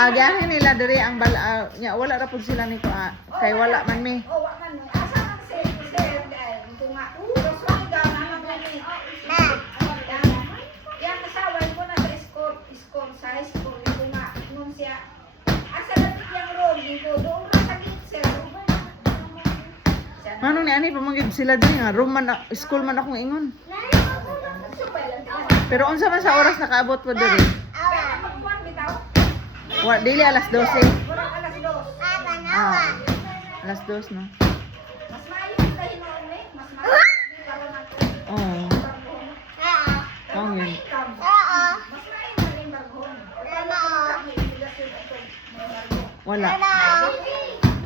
Agahin nila diri ang bala nya wala ra pud sila nito kay wala man mi. Oh, wa man. Asa ang sir ito nga. Roswang daw na ni. Yang asawa ko na sa school sa school ito nga nung siya. Asa na yang room dito doon ra sa gitse. Manong ni ani pamangid sila diri nga room man school man akong ingon. Pero unsa man sa oras nakaabot po diri? Wa dili alas 12. Alas 2 no. Mas maayo sa hinoon ni, mas maayo karon ako. Oh. Oh, yun. Mas maayo na rin baghon. Wala.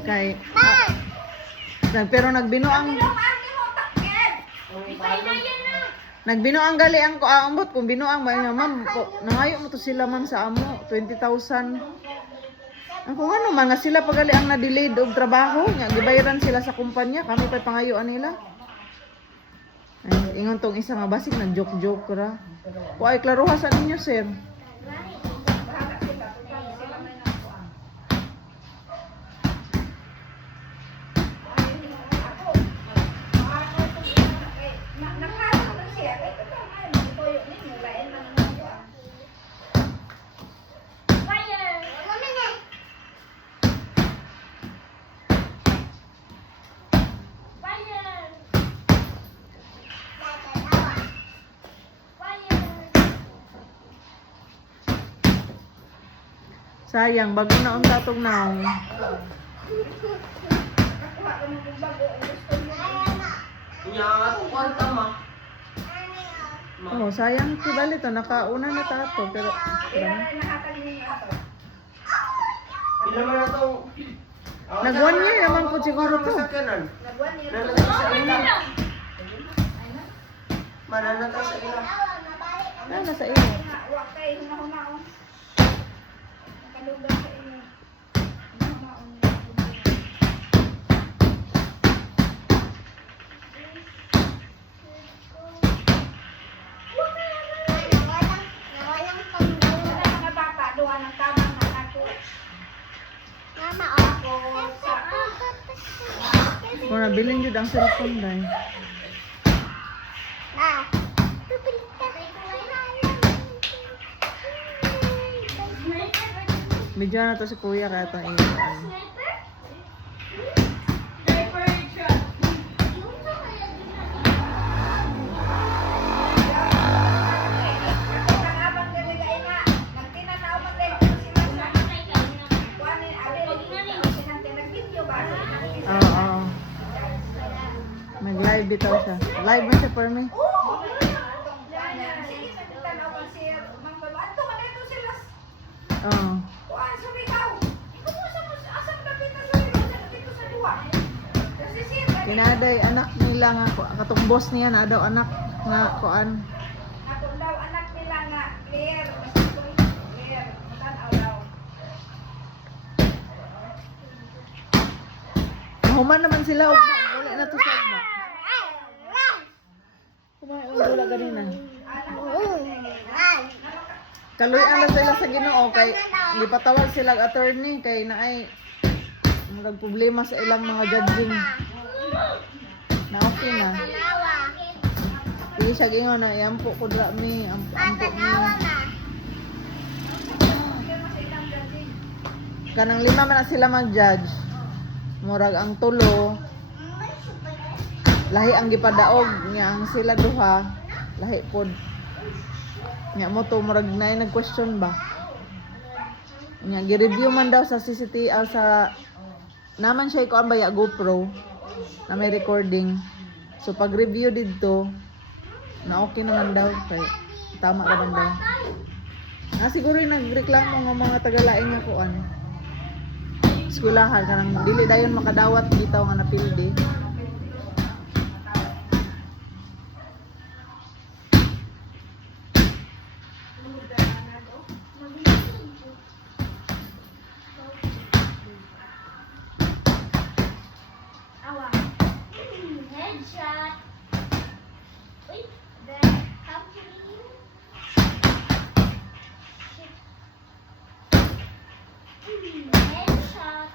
Kay pero nagbinuang gali ang ko ambot kung binuang ba nga ma'am nangayo mo to sila ma'am sa amo 20,000. Ang kung ano mga sila pagali ang na-delayed og trabaho nya gibayaran sila sa kumpanya kami pa pangayuan nila. Ay ingon tong isa nga basig nag joke ra. Ko ay klaruha sa ninyo sir. Sayang, bago na ang tatong naong. Oh, sayang kibali to. Nakauna na tato. Pero, nag 1 year naman po siguro to. Mananatay sa ila. Nasa iyo. Lugar sa inyo. Mga bata, duha ng tamang ako. Mama, ako sa... Kung nabilin yun ang cellphone dahil. Medyo na to si kuya kaya itong inuan. Oo. Mag-live bitaw siya. Live man siya for me. Oo. Kinaday anak nila nga katong boss niya na daw anak nga kuan. Atong daw anak nila nga clear, clear, tanaw daw. Human naman sila og wala na to sa ugma. Kumain og wala ganina. Kaluyan na sila sa Ginoo kay gipatawag sila og attorney kay naay murag problema sa ilang mga judging. Na okay na. Hindi siya gingon na yampo ko dra mi, ampo mi. Kanang 5 man na sila mag-judge. Murag ang tulo lahi ang gipadaog niya ang sila duha lahi pod. Nya mo to murag na nag-question ba. Nya gi-review man daw sa CCTV sa naman siya ko ang baya GoPro na may recording. So pag review dito na okay naman daw kay tama naman daw. Siguro yung nagreklamo ng mga tagalaing nga kuan. Eskwelahan kanang dili dayon makadawat bitaw nga napildi. Headshot. Wait, the company. Headshot.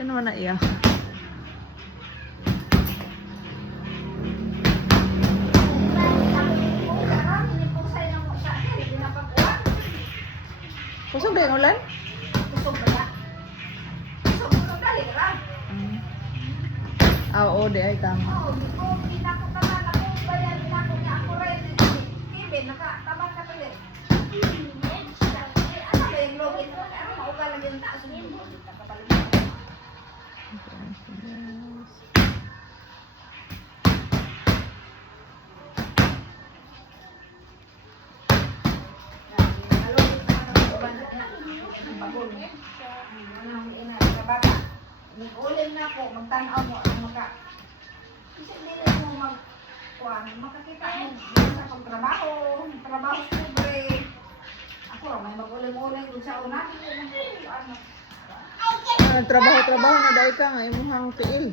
Ano man na iya? Kusog ba yung ulan? Oo, di ay tama. Ulit na po, magtanaw mo ang maka. Kasi hindi mo makakita mo sa pagtrabaho, trabaho libre. Ako, may mag-uling-uling dun sa una. Trabaho na dahil ka nga, imuhang tiil.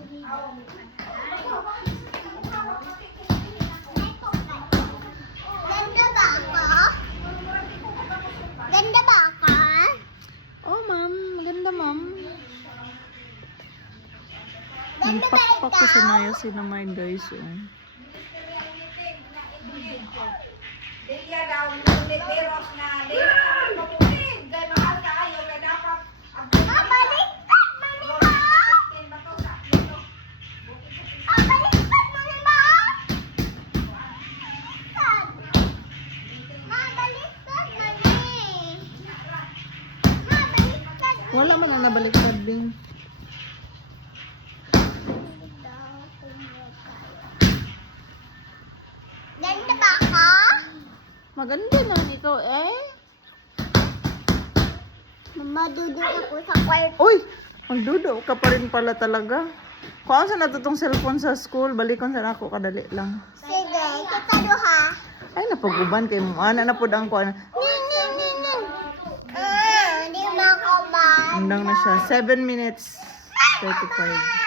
Ganda ba ako? Ganda ba ako? Oh, ma'am. Maganda, ma'am. Ganda ba Nagpakpak ko ikaw? sa naya sinamay, guys. Oh. Diya daw, niliberos na dito. Mabuting, gano'n mahal tayo, kaya dapat Mabaliktad mo ni Ma! Mabaliktad mo ni Ma! Mabaliktad mo ni! Mabaliktad mo Wala man ang nabaliktad, Bing. Ganda ba ako? Maganda na ikaw, eh. Madudo ako sa kwarto. Uy! Magdudo ka pa rin pala talaga. Kung saan natutong cellphone sa school, balikon sa ako, kadali lang. Sige, kakado ha. Ay, napaguban kay mo. Ana na po ang kuan. Hindi mo ako ba? Andang na siya. 7 minutes 35.